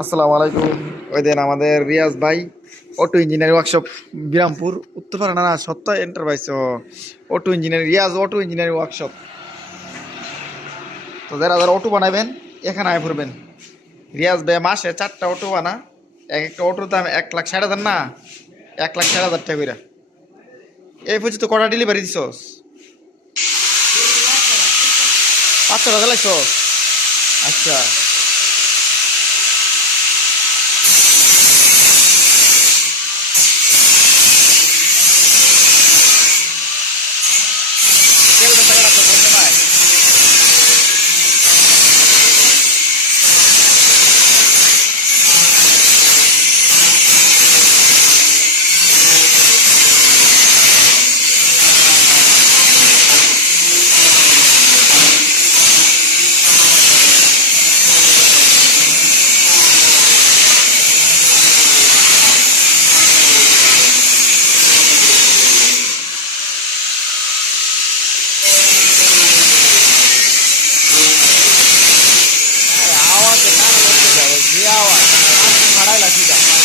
আসসালামু আলাইকুম। ওই দিন আমাদের রিয়াজ ভাই auto engineering workshop Birampur, Uttarpara না না Satya enterprise auto engineering Riaz auto engineering workshop তো যারা যারা অটো বানাবেন, এখানে আয় পড়বেন রিয়াজ ভাই মাসে চারটা অটো বানা, এক একটা অটোর দাম এক লাখ ষাট হাজার না, এক লাখ ষাট হাজার টাকা কইরা। এই পর্যন্ত কটা ডেলিভারি দিছস? পাঁচশো টাকা লাগছস আচ্ছা। রাখি